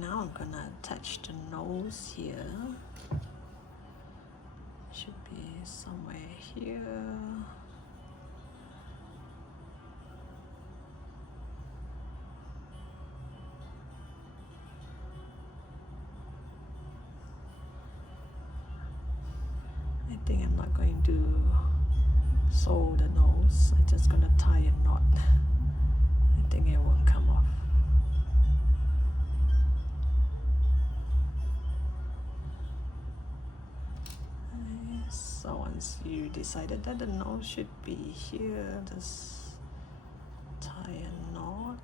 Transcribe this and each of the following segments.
now I'm gonna attach the nose here. Should be somewhere here. I think I'm not going to sew the nose. I'm just gonna tie a knot. I think it won't come off. So once you decided that the nose should be here, just tie a knot.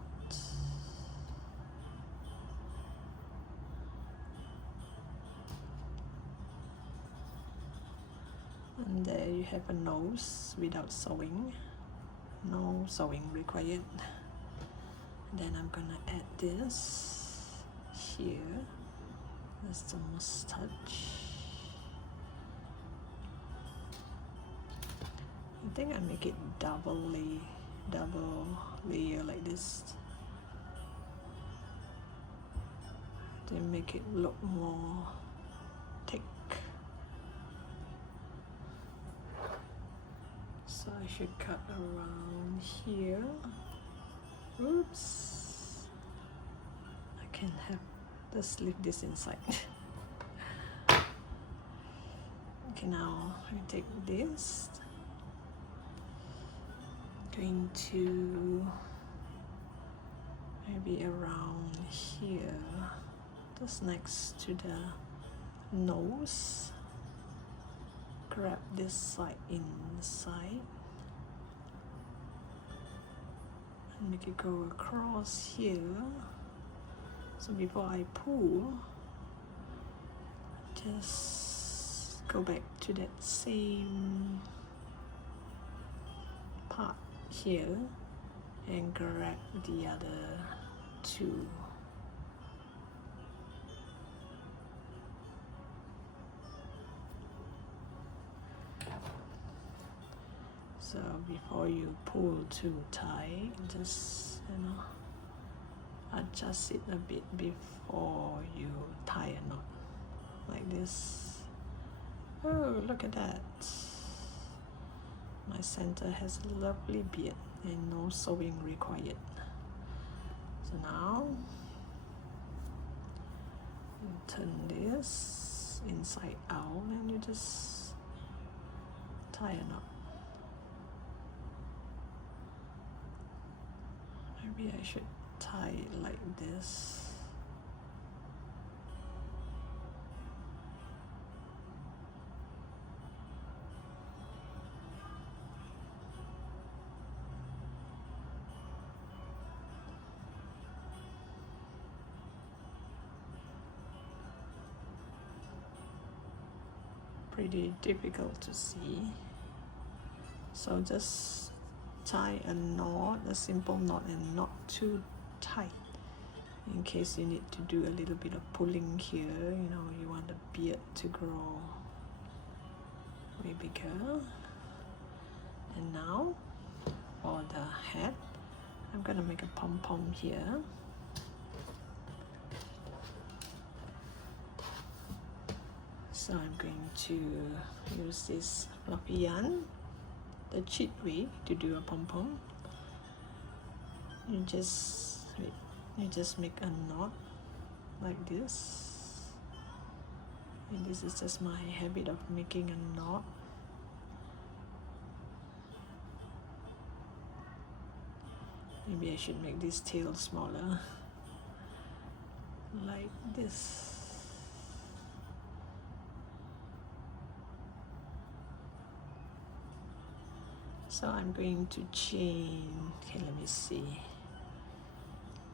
And there you have a nose without sewing. No sewing required. And then I'm gonna add this here. That's the mustache. I think I make it double layer like this to make it look more thick. So I should cut around here. Oops. I can have just leave this inside. Okay, now I take this. Going to maybe around here, just next to the nose. Grab this side inside and make it go across here. So before I pull, just go back to that same part here and grab the other two. So before you pull too tight, just adjust it a bit before you tie a knot like this. Oh, look at that. My Santa has a lovely beard and no sewing required. So now you turn this inside out and you just tie a knot. Maybe I should tie it like this. Pretty difficult to see, so just tie a knot, a simple knot, and not too tight, in case you need to do a little bit of pulling here. You want the beard to grow way bigger. And now for the hat, I'm gonna make a pom-pom here. So I'm going to use this fluffy yarn, the cheap way to do a pom-pom. You just make a knot like this, and this is just my habit of making a knot. Maybe I should make this tail smaller, like this. So I'm going to chain, okay, let me see,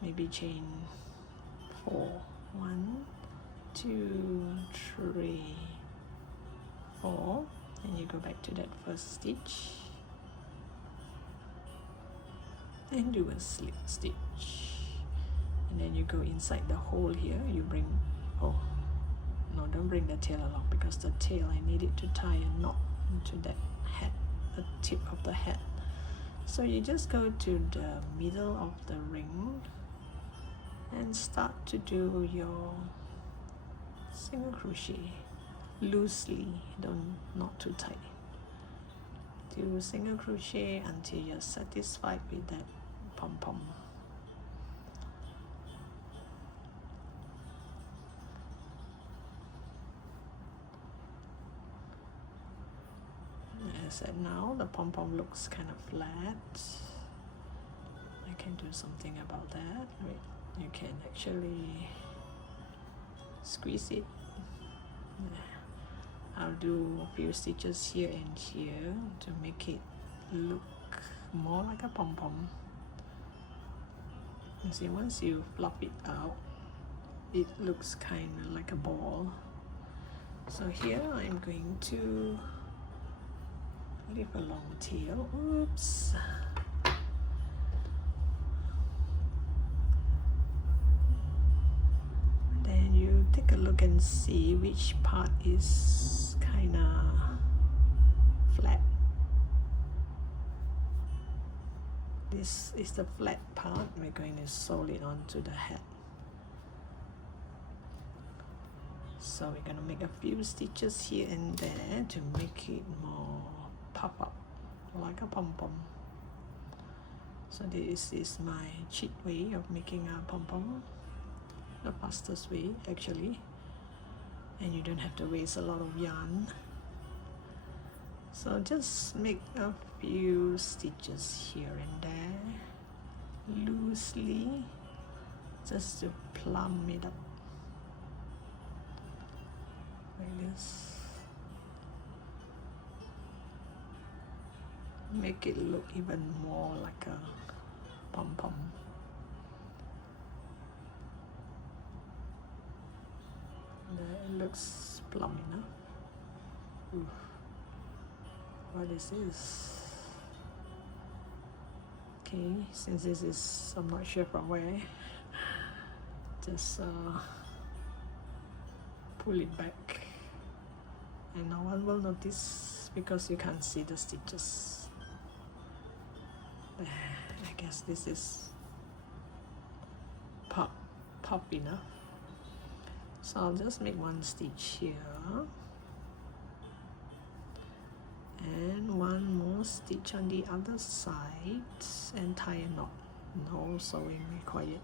maybe chain 4, 1, 2, 3, 4, and you go back to that first stitch and do a slip stitch, and then you go inside the hole here. You bring, oh no, don't bring the tail along, because the tail, I need it to tie a knot into that hat, the tip of the hat. So you just go to the middle of the ring and start to do your single crochet loosely, not too tight. Do single crochet until you're satisfied with that pom-pom. As I said, now the pom-pom looks kind of flat. I can do something about that. You can actually squeeze it. I'll do a few stitches here and here to make it look more like a pom-pom. You see, once you fluff it out, it looks kind of like a ball. So here I'm going to leave a long tail. Oops. Then you take a look and see which part is kind of flat. This is the flat part. We're going to sew it onto the hat. So we're going to make a few stitches here and there to make it more puff up like a pom-pom. So this is my cheat way of making a pom-pom, the fastest way actually, and you don't have to waste a lot of yarn. So just make a few stitches here and there loosely, just to plump it up like this. Make it look even more like a pom-pom. There, it looks plump enough. Ooh. What is this? Okay, since this is, I'm not sure from where, just pull it back, and no one will notice because you can't see the stitches. I guess this is pop enough. So I'll just make one stitch here and one more stitch on the other side and tie a knot. No sewing required.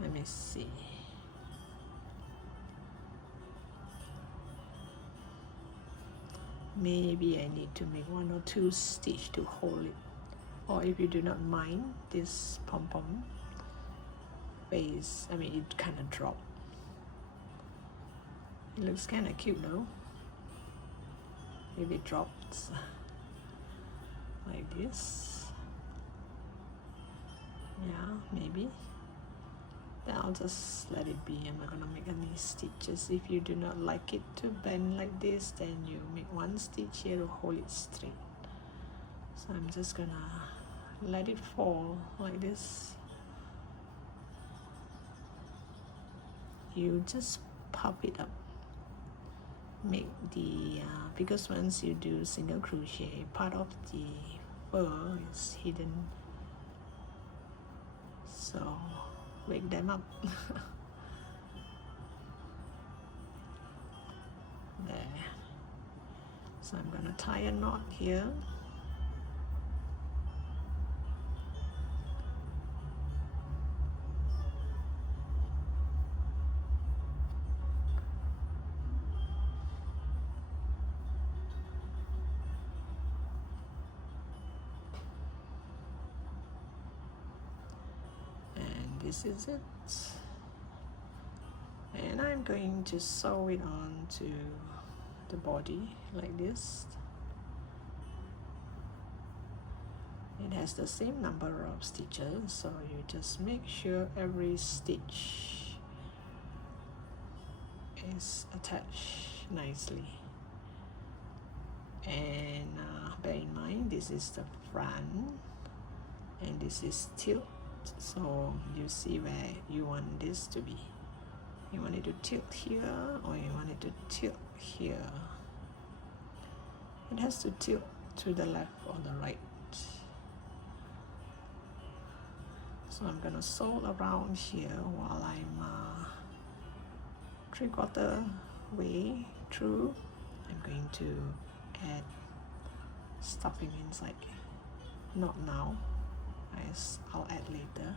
Let me see. Maybe I need to make 1 or 2 stitches to hold it. Or if you do not mind this pom-pom face, I mean it kind of dropped. It looks kind of cute though. If it drops like this. Yeah, maybe. Then I'll just let it be. I'm not gonna make any stitches. If you do not like it to bend like this, then you make 1 stitch here to hold it straight. So I'm just gonna let it fall like this. You just pop it up. Make the because once you do single crochet, part of the fur is hidden. So wake them up. There. So I'm gonna tie a knot here. This is it, and I'm going to sew it on to the body like this. It has the same number of stitches, so you just make sure every stitch is attached nicely. And bear in mind, this is the front and this is tilt. So you see where you want this to be. You want it to tilt here, or you want it to tilt here. It has to tilt to the left or the right. So I'm gonna sew around here while I'm 3/4 way through. I'm going to add stuffing inside. Not now, I'll add later.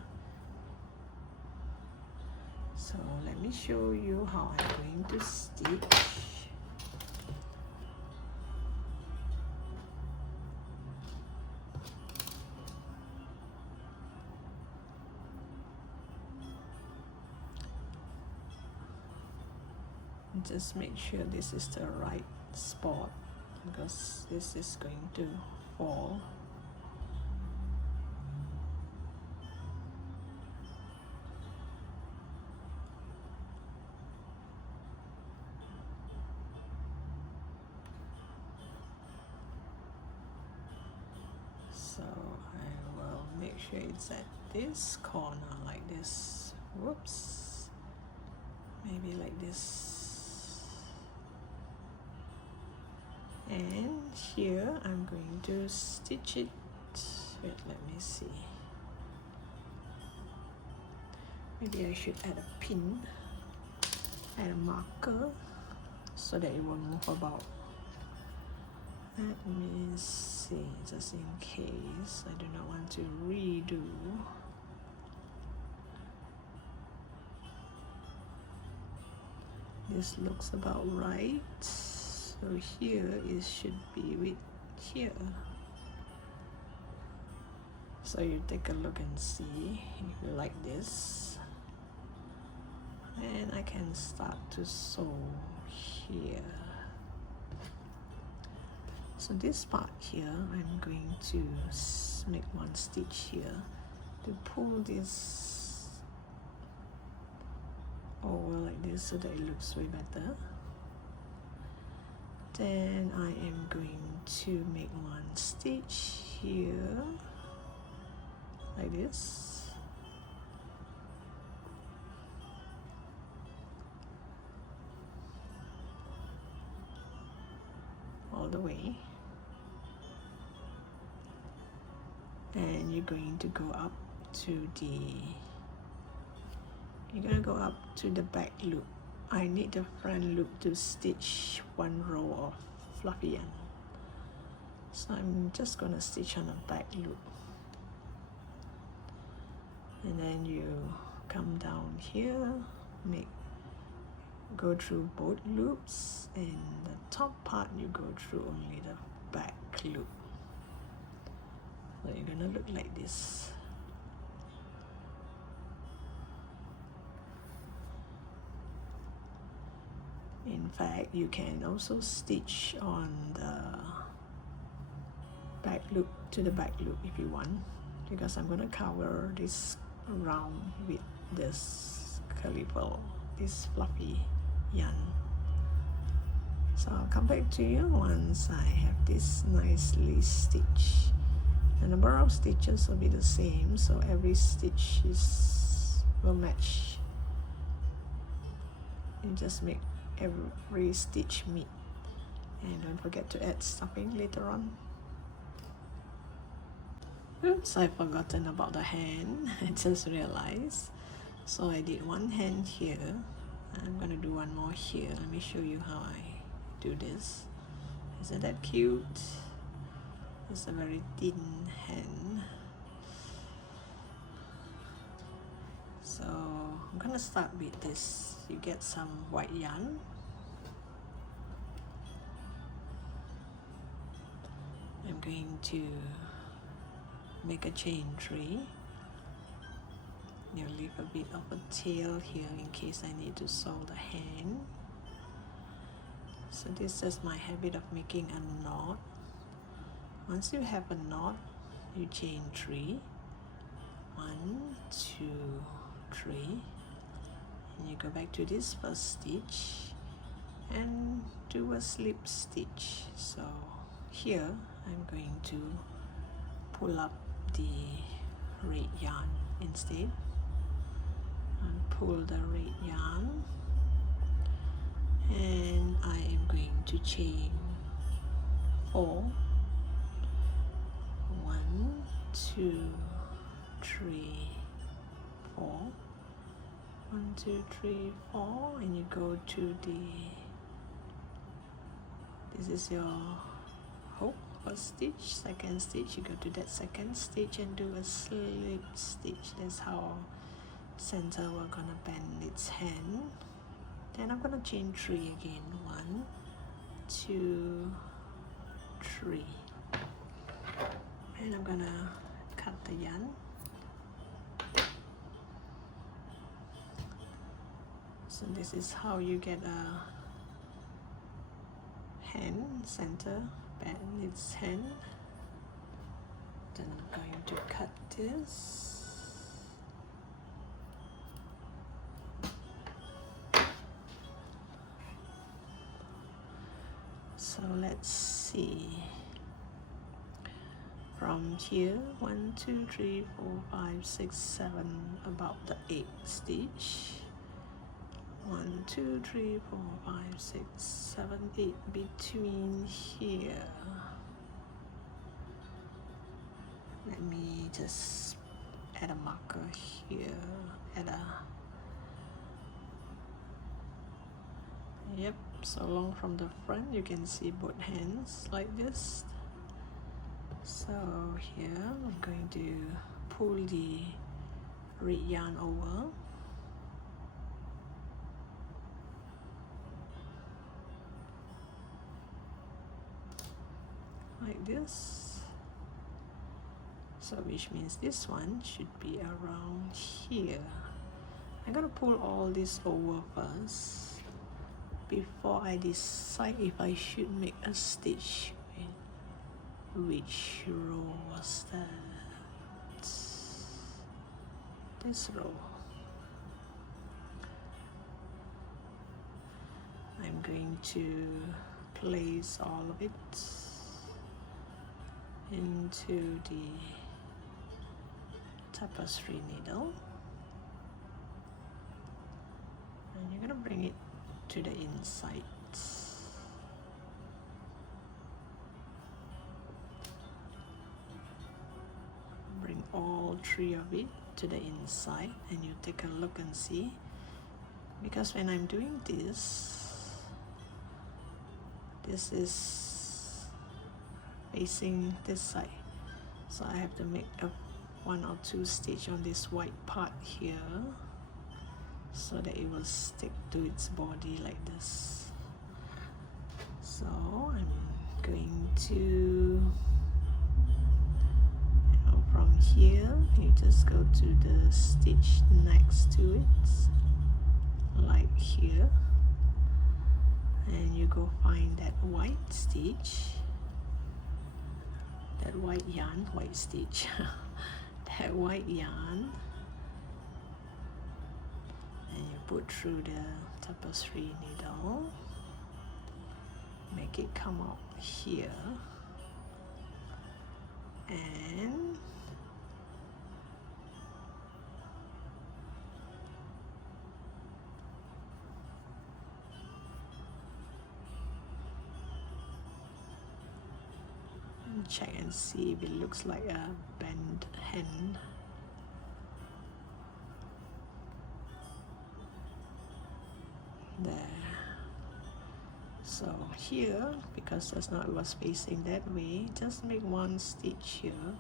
So let me show you how I'm going to stitch. Just make sure this is the right spot, because this is going to fall. So I will make sure it's at this corner like this. Whoops. Maybe like this. And here I'm going to stitch it. Wait, let me see. Maybe I should add a pin, add a marker, so that it won't move about. Let me see, just in case I do not want to redo. This looks about right. So here it should be with here. So you take a look and see if you like this. And I can start to sew here. So this part here, I'm going to make one stitch here to pull this over like this so that it looks way better. Then I am going to make one stitch here like this. All the way. And you're going to go up to the back loop. I need the front loop to stitch one row of fluffy yarn. So I'm just gonna stitch on the back loop. And then you come down here, go through both loops, and the top part you go through only the back loop. So you're gonna look like this. In fact, you can also stitch on the back loop to the back loop if you want, because I'm gonna cover this around with this curly pearl, this fluffy yarn. So I'll come back to you once I have this nicely stitched. The number of stitches will be the same, so every stitch will match. You just make every stitch meet, and don't forget to add stuffing later on. Oops, I've forgotten about the hand. I just realized. So I did one hand here. I'm gonna do one more here. Let me show you how I do this. Isn't that cute? It's a very thin hand. So I'm gonna start with this. You get some white yarn. I'm going to make a chain 3. You leave a bit of a tail here in case I need to sew the hand. So this is my habit of making a knot. Once you have a knot, you chain 3. 1, 2, 3. And you go back to this first stitch and do a slip stitch. So here I'm going to pull up the red yarn instead, and pull the red yarn to chain 4, 1, 2, 3, 4, 1, 2, 3, 4, and you go to this is your hook. First stitch, second stitch, you go to that second stitch and do a slip stitch. That's how Santa we're gonna bend its hand. Then I'm gonna chain 3 again. 1, 2, 3, and I'm gonna cut the yarn. So this is how you get a hand. Santa bend its hand. Then I'm going to cut this. So let's see. From here, 1, 2, 3, 4, 5, 6, 7, about the 8th stitch. 1, 2, 3, 4, 5, 6, 7, 8 between here. Let me just add a marker here. Yep, so along from the front you can see both hands like this. So here I'm going to pull the red yarn over. Like this. So which means this one should be around here. I'm gonna pull all this over first before I decide if I should make a stitch. Which row was that? This row. I'm going to place all of it into the tapestry needle, and you're gonna bring it to the inside. Bring all 3 of it to the inside, and you take a look and see, because when I'm doing this is facing this side, so I have to make a 1 or 2 stitch on this white part here so that it will stick to its body like this. So I'm going to, from here you just go to the stitch next to it, like here, and you go find that white stitch, that white yarn, white stitch, that white yarn, and you put through the tapestry needle, make it come out here, and check and see if it looks like a bent hand. There. So here, because that's not, it was facing that way, just make 1 stitch here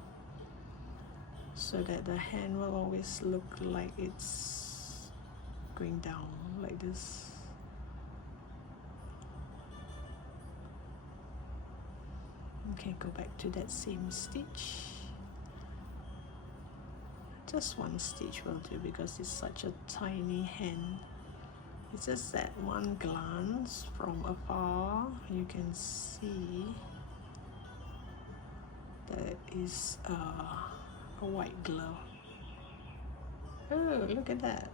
so that the hand will always look like it's going down like this. Okay, go back to that same stitch. Just 1 stitch will do because it's such a tiny hand. It's just that one glance from afar, you can see that is a white glove. Oh, look at that.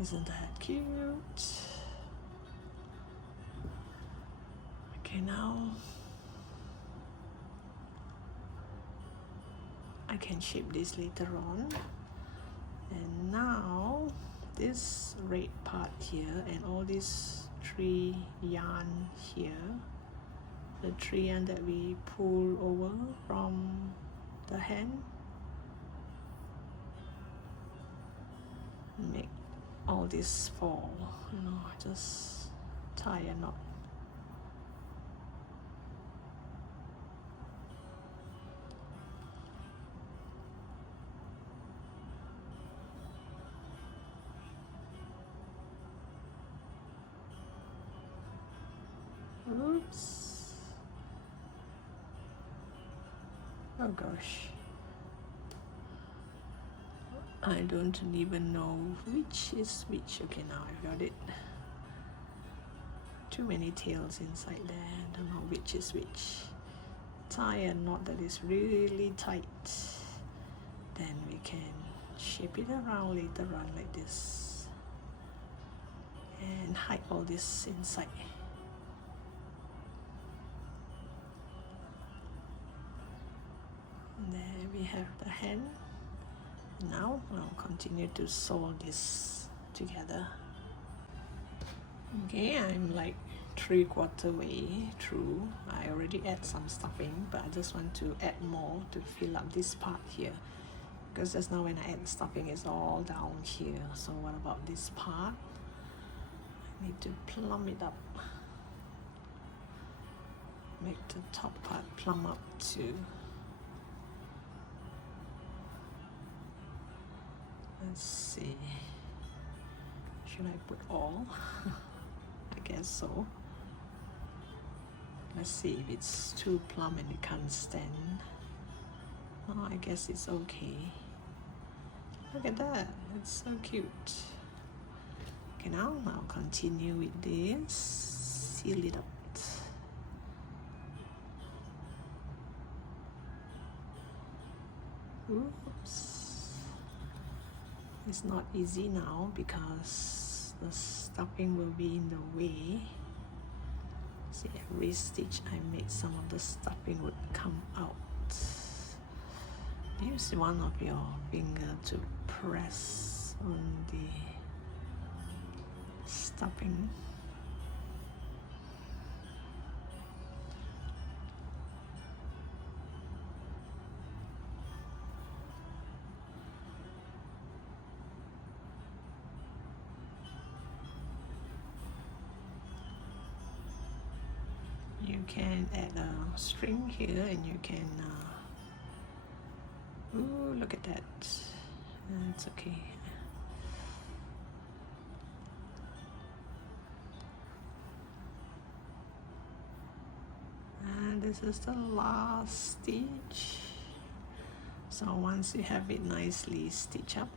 Isn't that cute? Okay, now I can shape this later on. And now this red part here and all these 3 yarn here, the 3 yarn that we pull over from the hand, make all this fall, you know, just tie a knot. Oops. Oh gosh. I don't even know which is which. Okay, now I got it. Too many tails inside there. I don't know which is which. Tie a knot that is really tight. Then we can shape it around later on like this. And hide all this inside. There we have the hand. Now I'll continue to sew this together. Okay, I'm like 3/4 way through. I already add some stuffing, but I just want to add more to fill up this part here. Because just now when I add the stuffing, it's all down here. So what about this part? I need to plumb it up. Make the top part plumb up too. Let's see. Should I put all? I guess so. Let's see if it's too plump and it can't stand. Oh, I guess it's okay. Look at that. It's so cute. Okay, now I'll continue with this. Seal it up. Oops. It's not easy now because the stuffing will be in the way. See, every stitch I make, some of the stuffing would come out. Use one of your finger to press on the stuffing. You can add a string here and you can ooh, look at that. It's okay. And this is the last stitch. So once you have it nicely stitched up,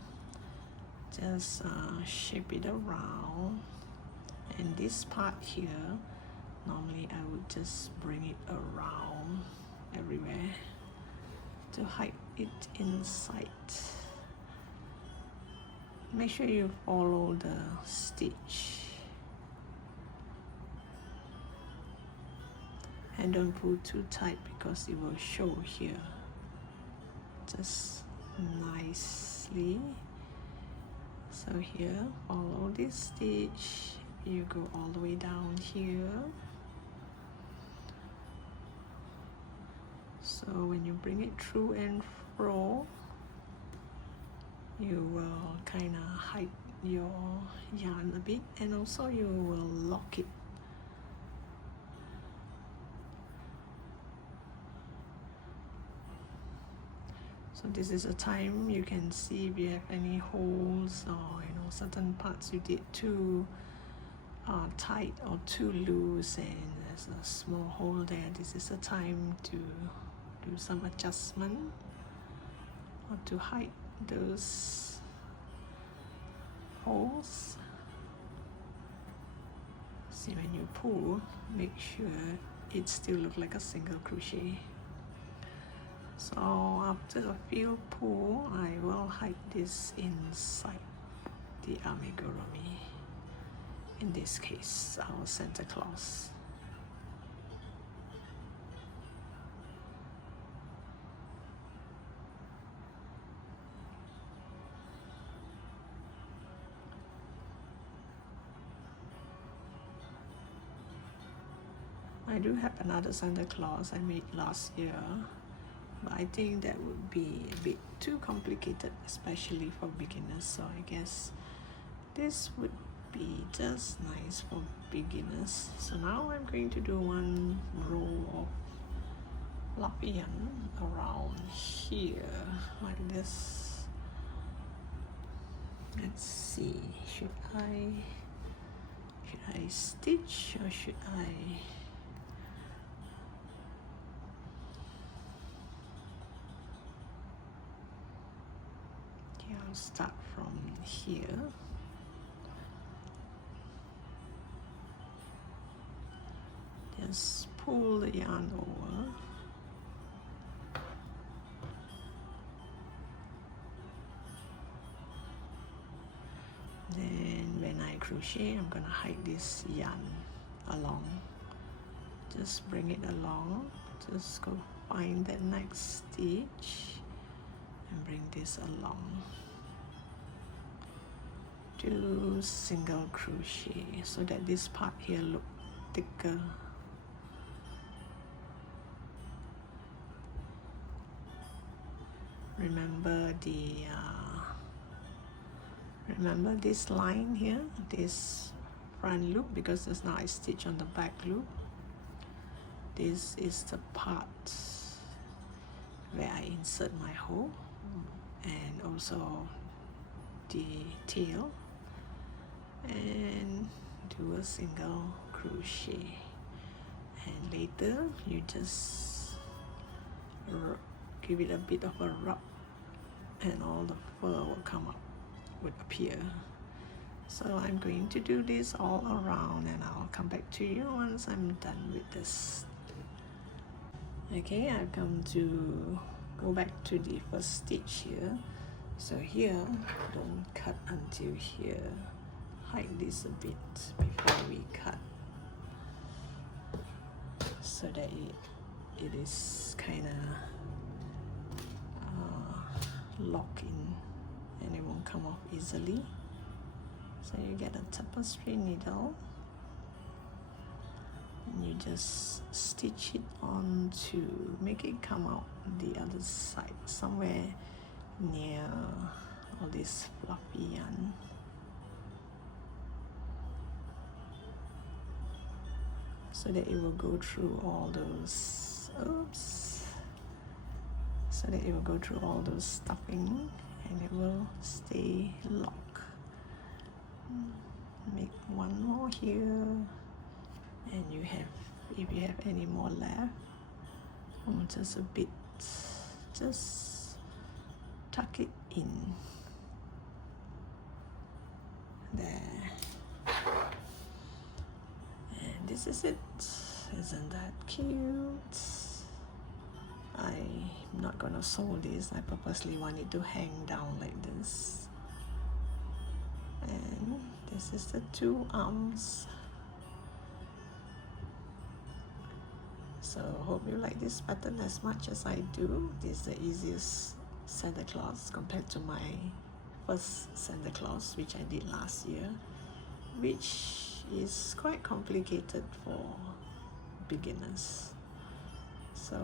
just shape it around. And this part here, normally I would just bring it around everywhere to hide it inside. Make sure you follow the stitch and don't pull too tight because it will show here. Just nicely. So here, follow this stitch. You go all the way down here. So when you bring it through and fro, you will kind of hide your yarn a bit, and also you will lock it. So this is a time you can see if you have any holes or certain parts you did too tight or too loose and there's a small hole there. This is a time to do some adjustment or to hide those holes. See, when you pull, make sure it still looks like a single crochet. So after a few pull, I will hide this inside the amigurumi. In this case, our Santa Claus. I do have another Santa Claus I made last year, but I think that would be a bit too complicated, especially for beginners, so I guess this would be just nice for beginners. So now I'm going to do one row of fluffy yarn around here like this. Let's see, should I stitch or should I I'll start from here. Just pull the yarn over. Then when I crochet, I'm gonna hide this yarn along. Just bring it along. Just go find that next stitch and bring this along. Do single crochet so that this part here look thicker. Remember this line here, this front loop, because there's now a stitch on the back loop. This is the part where I insert my hole, and also the tail, and do a single crochet, and later you just give it a bit of a rub and all the fur will come up, would appear. So I'm going to do this all around and I'll come back to you once I'm done with this. Okay, I've come to go back to the first stitch here. So here, don't cut until here. Hide this a bit before we cut, so that it is kind of lock in and it won't come off easily. So you get a tapestry needle and you just stitch it on to make it come out the other side, somewhere near all this fluffy yarn. So that it will go through all those, so that it will go through all those stuffing and it will stay locked. Make one more here, and you have, if you have any more left, just a bit, just tuck it in there, and this is it. Isn't that cute? I'm not gonna sew this. I purposely want it to hang down like this. And this is the two arms. So hope you like this pattern as much as I do. This is the easiest Santa Claus compared to my first Santa Claus, which I did last year, which is quite complicated for beginners. So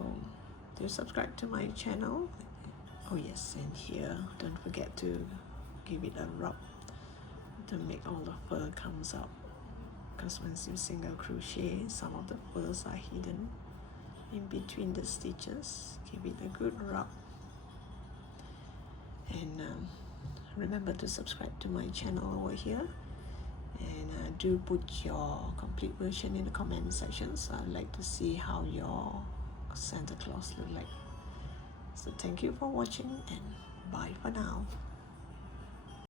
do subscribe to my channel. Oh yes, and here don't forget to give it a rub to make all the fur comes out, because once you single crochet, some of the furs are hidden in between the stitches. Give it a good rub, and remember to subscribe to my channel over here, and do put your complete version in the comment section, so I'd like to see how your Santa Claus look like. So thank you for watching, and bye for now.